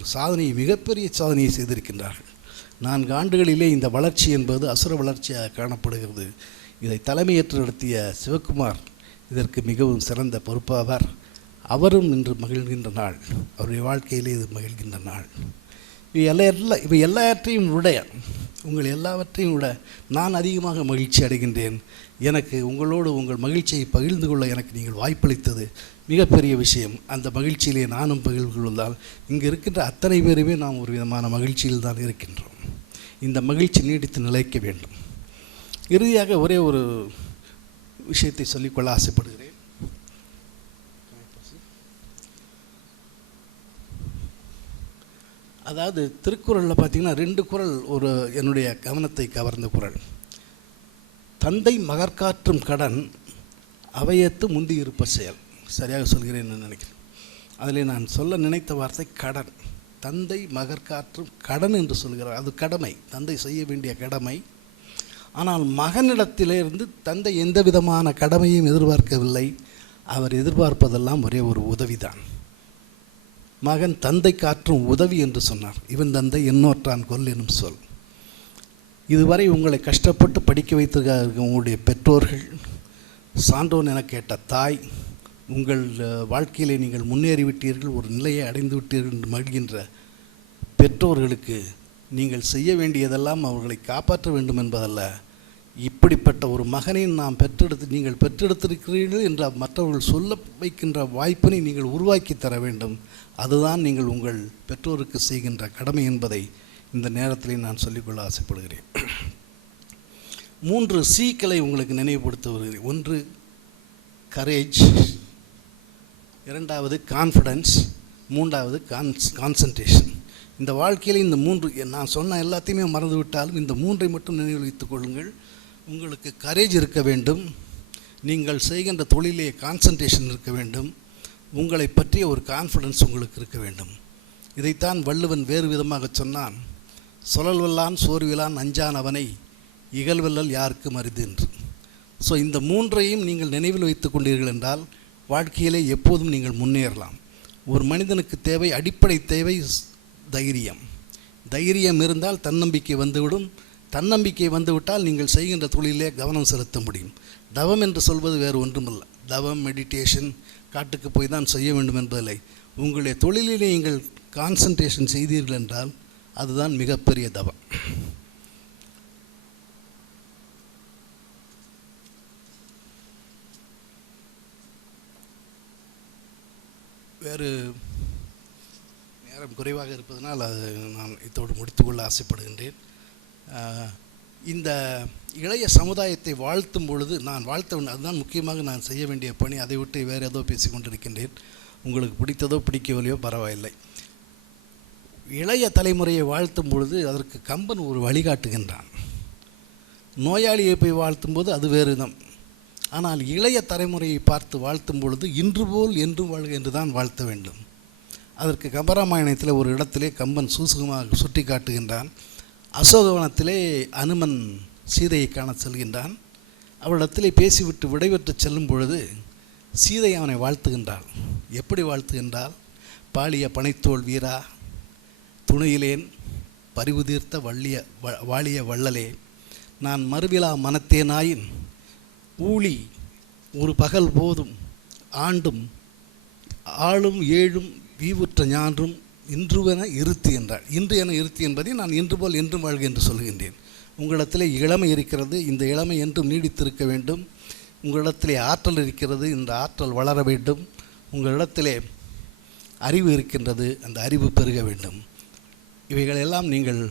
ஒரு சாதனையை, மிகப்பெரிய சாதனையை செய்திருக்கின்றார்கள். 4 ஆண்டுகளிலே இந்த வளர்ச்சி என்பது அசுர வளர்ச்சியாக காணப்படுகிறது. இதை தலைமையேற்று நடத்திய சிவகுமார் இதற்கு மிகவும் சிறந்த பொறுப்பாவார். அவரும் இன்று மகிழ்கின்ற நாள், அவருடைய வாழ்க்கையிலே இது மகிழ்கின்ற நாள். இவை எல்லாவற்றையும் விட, உங்கள் எல்லாவற்றையும் விட நான் அதிகமாக மகிழ்ச்சி அடைகின்றேன். எனக்கு உங்களோடு உங்கள் மகிழ்ச்சியை பகிர்ந்து கொள்ள எனக்கு நீங்கள் வாய்ப்பளித்தது மிகப்பெரிய விஷயம். அந்த மகிழ்ச்சியிலே நானும் பகிர்ந்து கொள்வதால் இங்கு இருக்கின்ற அத்தனை பேருமே நாம் ஒரு விதமான மகிழ்ச்சியில் தான் இருக்கின்றோம். இந்த மகிழ்ச்சி நீடித்து நிலைக்க வேண்டும். இறுதியாக ஒரே ஒரு விஷயத்தை சொல்லிக்கொள்ள ஆசைப்படுகிறேன். அதாவது திருக்குறளில் பார்த்திங்கன்னா 2 குறள் என்னுடைய கவனத்தை கவர்ந்த குறள். தந்தை மகற்காற்றும் கடன் அவையத்து முந்தி இருப்ப செயல். சரியாக சொல்கிறேன்னு நினைக்கிறேன். அதில் நான் சொல்ல நினைத்த வார்த்தை கடன். தந்தை மகற்காற்றும் கடன் என்று சொல்கிறார். அது கடமை, தந்தை செய்ய வேண்டிய கடமை. ஆனால் மகனிடத்திலிருந்து தந்தை எந்த விதமான கடமையும் எதிர்பார்க்கவில்லை. அவர் எதிர்பார்ப்பதெல்லாம் ஒரே ஒரு உதவிதான். மகன் தந்தை காற்றும் உதவி என்று சொன்னார். இவன் தந்தை இன்னொற்றான் கொல் எனும் சொல். இதுவரை உங்களை கஷ்டப்பட்டு படிக்க வைத்திருக்க உங்களுடைய பெற்றோர்கள், சான்றோன் என கேட்ட தாய், உங்கள் வாழ்க்கையிலே நீங்கள் முன்னேறிவிட்டீர்கள், ஒரு நிலையை அடைந்து விட்டீர்கள் என்று மகிழ்கின்ற பெற்றோர்களுக்கு நீங்கள் செய்ய வேண்டியதெல்லாம் அவர்களை காப்பாற்ற வேண்டும் என்பதல்ல. இப்படிப்பட்ட ஒரு மகனை நீங்கள் பெற்றெடுத்திருக்கிறீர்கள் என்று மற்றவர்கள் சொல்ல வைக்கின்ற வாய்ப்பினை நீங்கள் உருவாக்கி தர வேண்டும். அதுதான் நீங்கள் உங்கள் பெற்றோருக்கு செய்கின்ற கடமை என்பதை இந்த நேரத்தில் நான் சொல்லிக்கொள்ள ஆசைப்படுகிறேன். 3 சீக்களை உங்களுக்கு நினைவுபடுத்த வருகிறேன். 1 கரேஜ், 2வது கான்ஃபிடன்ஸ், 3வது கான்சன்ட்ரேஷன். இந்த வாழ்க்கையில் இந்த 3, நான் சொன்ன எல்லாத்தையுமே மறந்துவிட்டாலும் இந்த 3ஐ மட்டும் நினைவில் வைத்துக் கொள்ளுங்கள். உங்களுக்கு கரேஜ் இருக்க வேண்டும், நீங்கள் செய்கின்ற தொழிலே கான்சன்ட்ரேஷன் இருக்க வேண்டும், உங்களை பற்றிய ஒரு கான்ஃபிடன்ஸ் உங்களுக்கு இருக்க வேண்டும். இதைத்தான் வள்ளுவன் வேறு விதமாக சொன்னான். சொலல் வல்லான் சோர்விலான் அஞ்சான் அவனை இகழ்வல்லல் யாருக்கும் அரிது என்று. ஸோ இந்த 3ஐயும் நீங்கள் நினைவில் வைத்து கொண்டீர்கள் என்றால் வாழ்க்கையிலே எப்போதும் நீங்கள் முன்னேறலாம். ஒரு மனிதனுக்கு தேவை, அடிப்படை தேவை தைரியம். தைரியம் இருந்தால் தன்னம்பிக்கை வந்துவிடும். தன்னம்பிக்கை வந்துவிட்டால் நீங்கள் செய்கின்ற தொழிலே கவனம் செலுத்த முடியும். தவம் என்று சொல்வது வேறு ஒன்றுமில்லை. தவம், மெடிடேஷன், காட்டுக்கு போய் தான் செய்ய வேண்டும் என்பதில்லை. உங்களுடைய தொழிலிலே நீங்கள் கான்சன்ட்ரேஷன் செய்தீர்கள் என்றால் அதுதான் மிகப்பெரிய தவம். வேறு நேரம் குறைவாக இருப்பதனால் அது நான் இதோடு முடித்துக்கொள்ள ஆசைப்படுகின்றேன். இந்த இளைய சமுதாயத்தை வாழ்த்தும் பொழுது நான் அதுதான் முக்கியமாக நான் செய்ய வேண்டிய பணி. அதை விட்டு வேறு ஏதோ பேசி கொண்டிருக்கின்றேன். உங்களுக்கு பிடித்ததோ பிடிக்கவில்லையோ பரவாயில்லை. இளைய தலைமுறையை வாழ்த்தும் பொழுது அதற்கு கம்பன் ஒரு வழிகாட்டுகின்றான். நோயாளியை போய் வாழ்த்தும் போது அது வேறு விதம். ஆனால் இளைய தலைமுறையை பார்த்து வாழ்த்தும் பொழுது இன்று போல் என்றும் வாழ்க என்று தான் வாழ்த்த வேண்டும். அதற்கு கம்பராமாயணத்தில் ஒரு இடத்திலே கம்பன் சூசகமாக சுட்டி காட்டுகின்றான். அசோகவனத்திலே அனுமன் சீதையை காண செல்கின்றான். அவளிடத்திலே பேசிவிட்டு விடைபெற்று செல்லும் பொழுது சீதை அவனை வாழ்த்துகின்றாள். எப்படி வாழ்த்துகின்றாள்? பாலிய பனைத்தோள் வீரா, துணையிலேன் பரிவு தீர்த்த வாழிய வள்ளலே, நான் மறுவிழா மனத்தேனாயின் ஊழி ஒரு பகல் போதும் ஆண்டும் ஆளும் ஏழும் வீவுற்ற ஞான்றும் இன்றுவென இருத்தி என்றாள். இன்று என இருத்தி என்பதை நான் இன்று போல் என்றும் வாழ்க என்று சொல்கின்றேன். உங்களிடத்திலே இளமை இருக்கிறது, இந்த இளமை என்றும் நீடித்திருக்க வேண்டும். உங்களிடத்திலே ஆற்றல் இருக்கிறது, இந்த ஆற்றல் வளர வேண்டும். உங்களிடத்திலே அறிவு இருக்கின்றது, அந்த அறிவு பெருக வேண்டும். இவைகளெல்லாம் நீங்கள்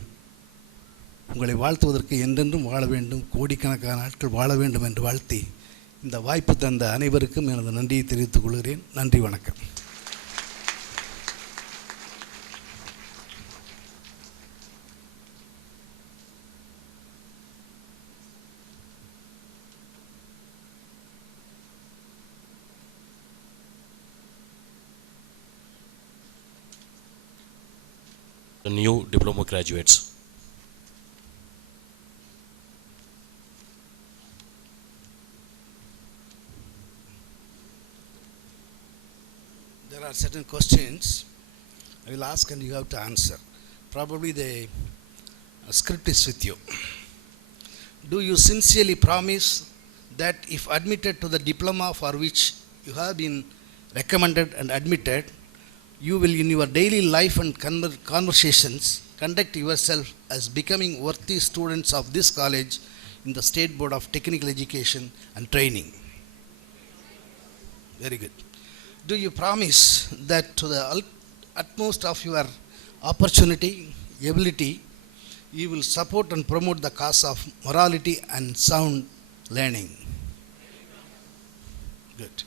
உங்களை வாழ்த்துவதற்கு என்றென்றும் வாழ வேண்டும், கோடிக்கணக்கான நாட்கள் வாழ வேண்டும் என்று வாழ்த்தி இந்த வாய்ப்பு தந்த அனைவருக்கும் எனது நன்றியை தெரிவித்துக் கொள்கிறேன். நன்றி, வணக்கம். The new diploma graduates. There are certain questions I will ask and you have to answer. Probably the script is with you. Do you sincerely promise that if admitted to the diploma for which you have been recommended and admitted, you will in your daily life and conversations conduct yourself as becoming worthy students of this college in the State Board of Technical Education and Training? Very good. Do you promise that to the utmost of your opportunity, ability, you will support and promote the cause of morality and sound learning? Good.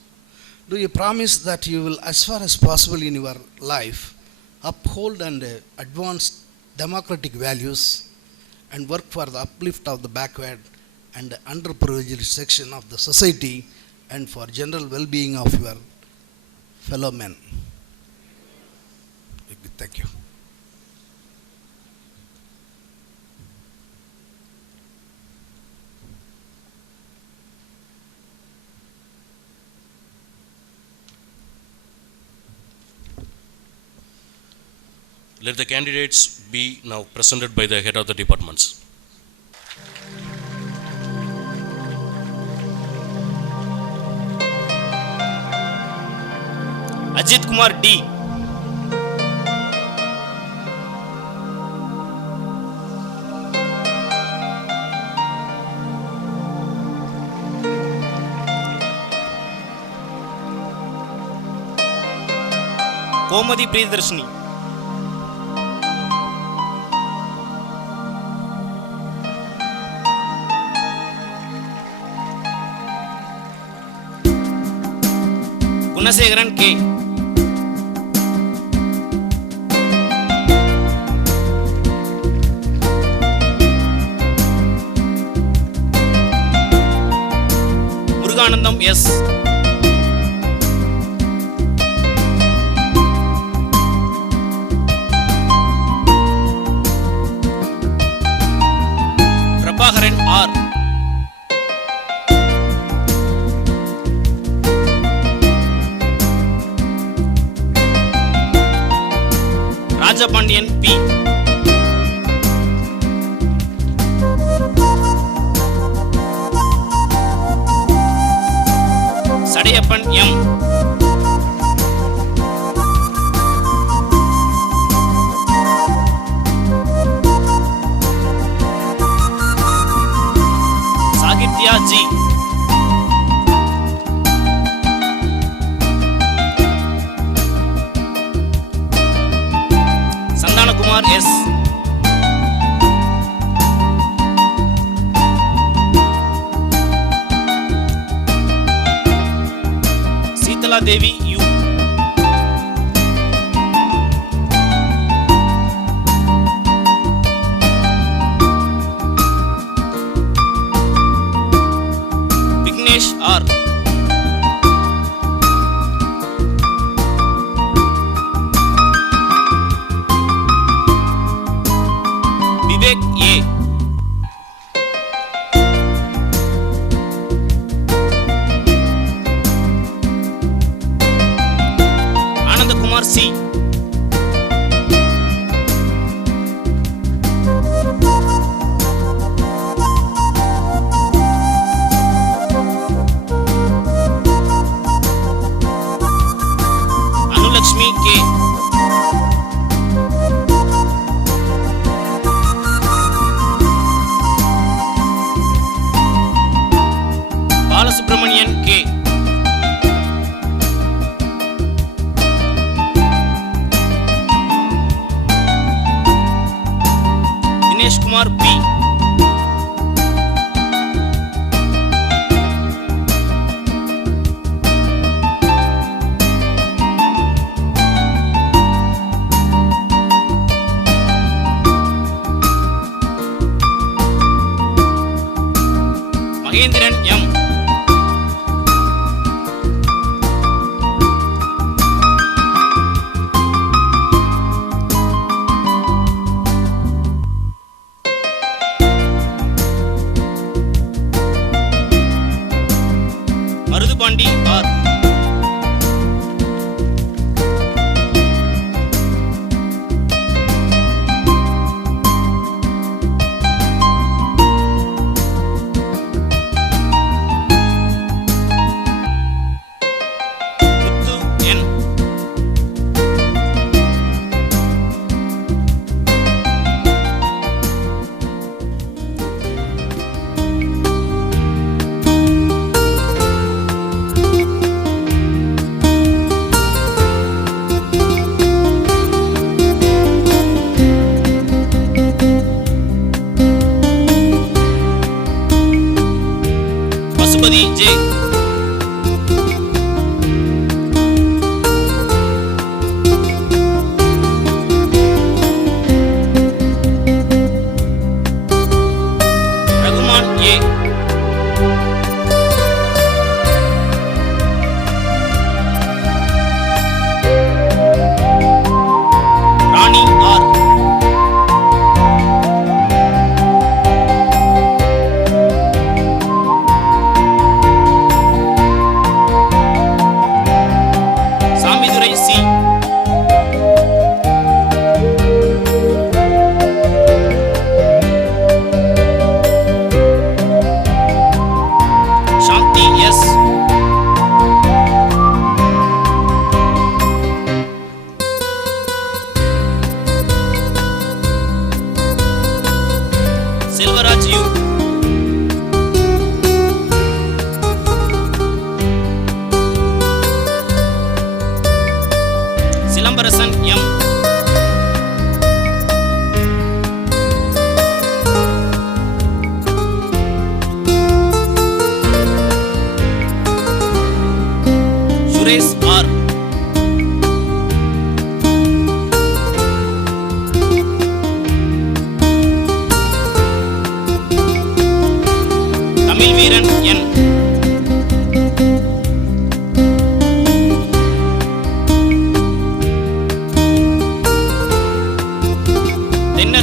Do you promise that you will, as far as possible in your life, uphold and advance democratic values and work for the uplift of the backward and underprivileged section of the society and for general well-being of your fellow men? Thank you. Let the candidates be now presented by the head of the departments. Ajit Kumar D. Komadi Priyadarshini. Gunasegaran K. Muruganandam S. Prabhakaran R. Rajapandian P. Sadayappan M. Sahitya G. Sandana Kumar S. Sitala Devi U. Vignesh R. Vivek A. Anand Kumar C. Anulakshmi K. Balasubramanian K. Dinesh Kumar P. Mahendran M. Marudupandi R.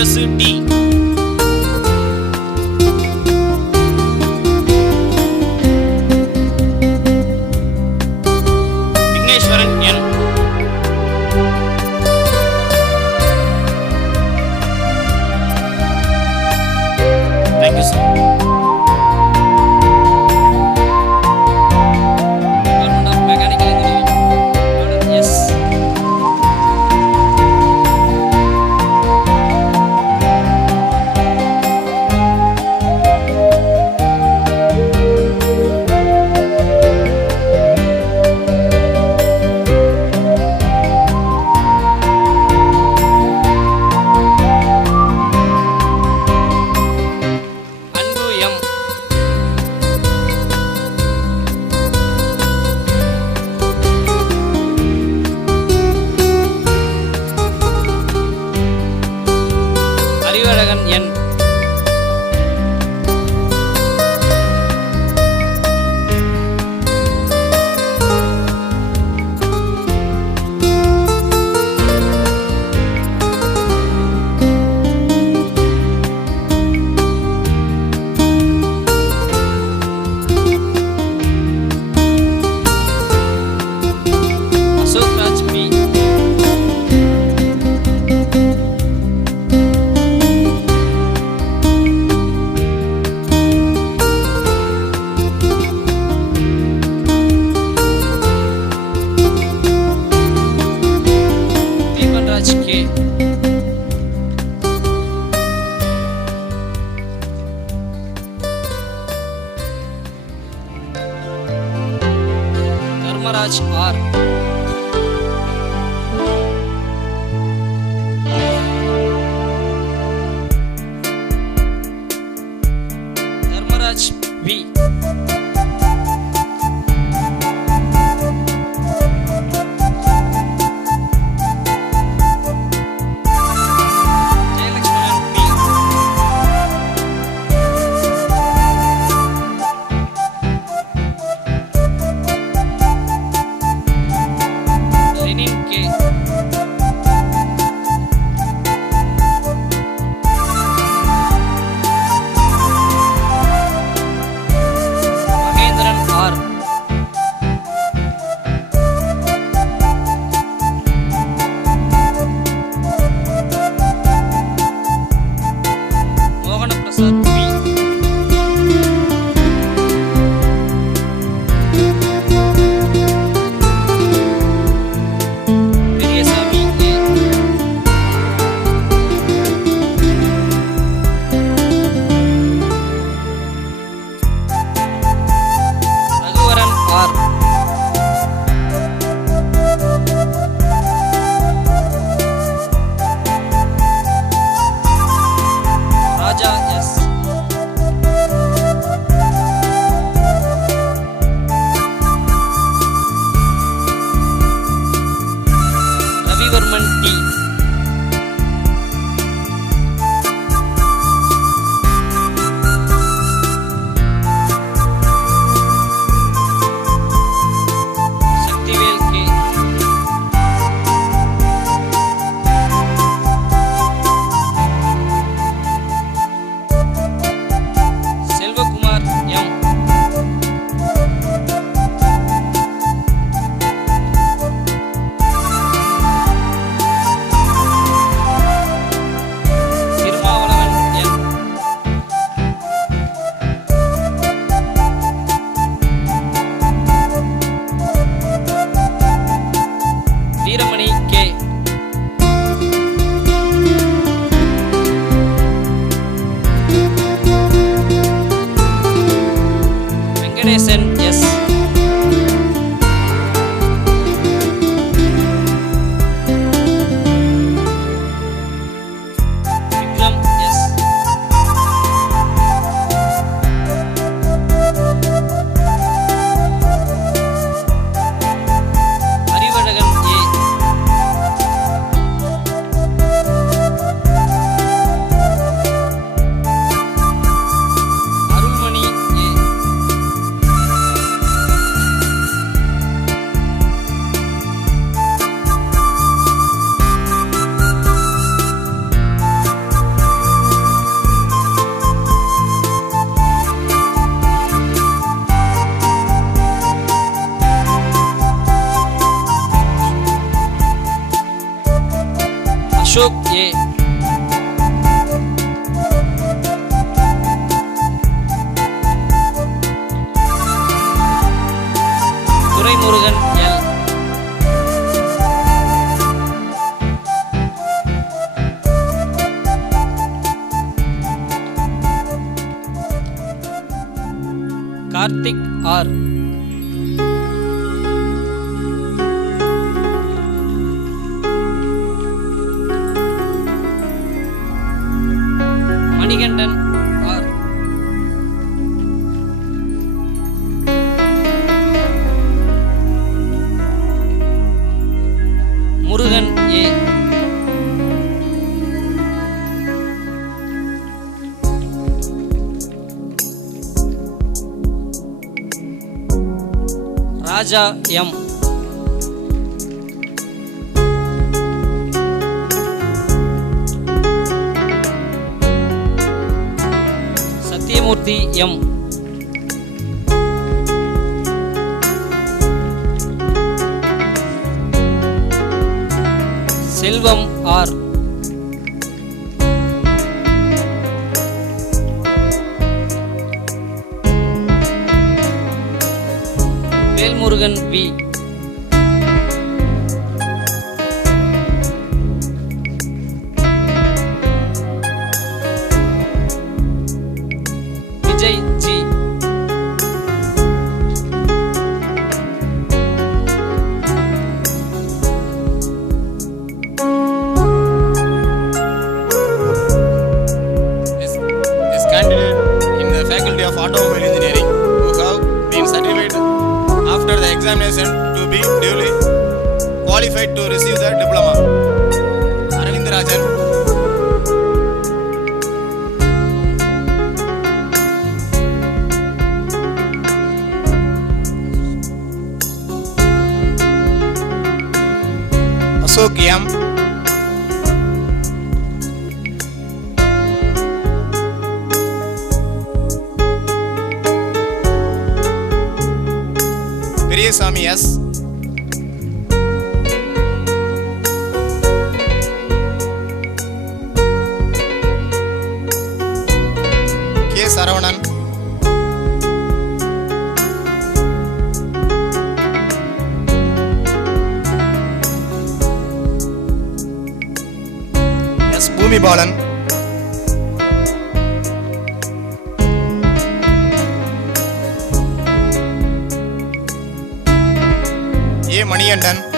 Vanniyarasu T. Vigneswaran N. Thank you sir. Department of Mechanical Engineering. Yes. Anbu M. Arivazhagan N. Ashok Raj P. Deepanraj K. Dharmaraj R. Dharmaraj V. Jayalakshmanan P. Ashok A. Duraimurugan L. Karthik R. Manikandan R. Murugan A. Raja M. Sathyamoorthy M. Selvam R. Velmurugan V. Vijay G. Is candidate in the Faculty of Automobile Engineering who have been certified after the examination to be duly qualified to receive the diploma. Aravind Rajan. Ashok M. Periyasamy S. K Saravanan. S Boomipalan. A Manikandan.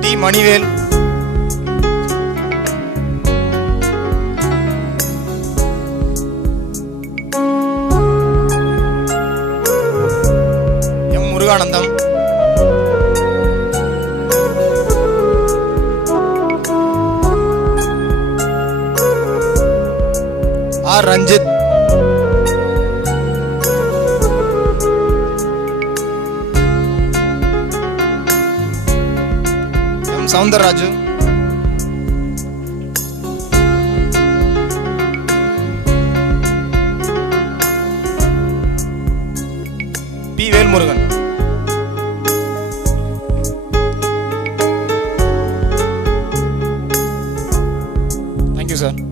T Manivel. M Muruganandam. R Ranjith. M Soundararaju. P Velmurugan. Thank you sir.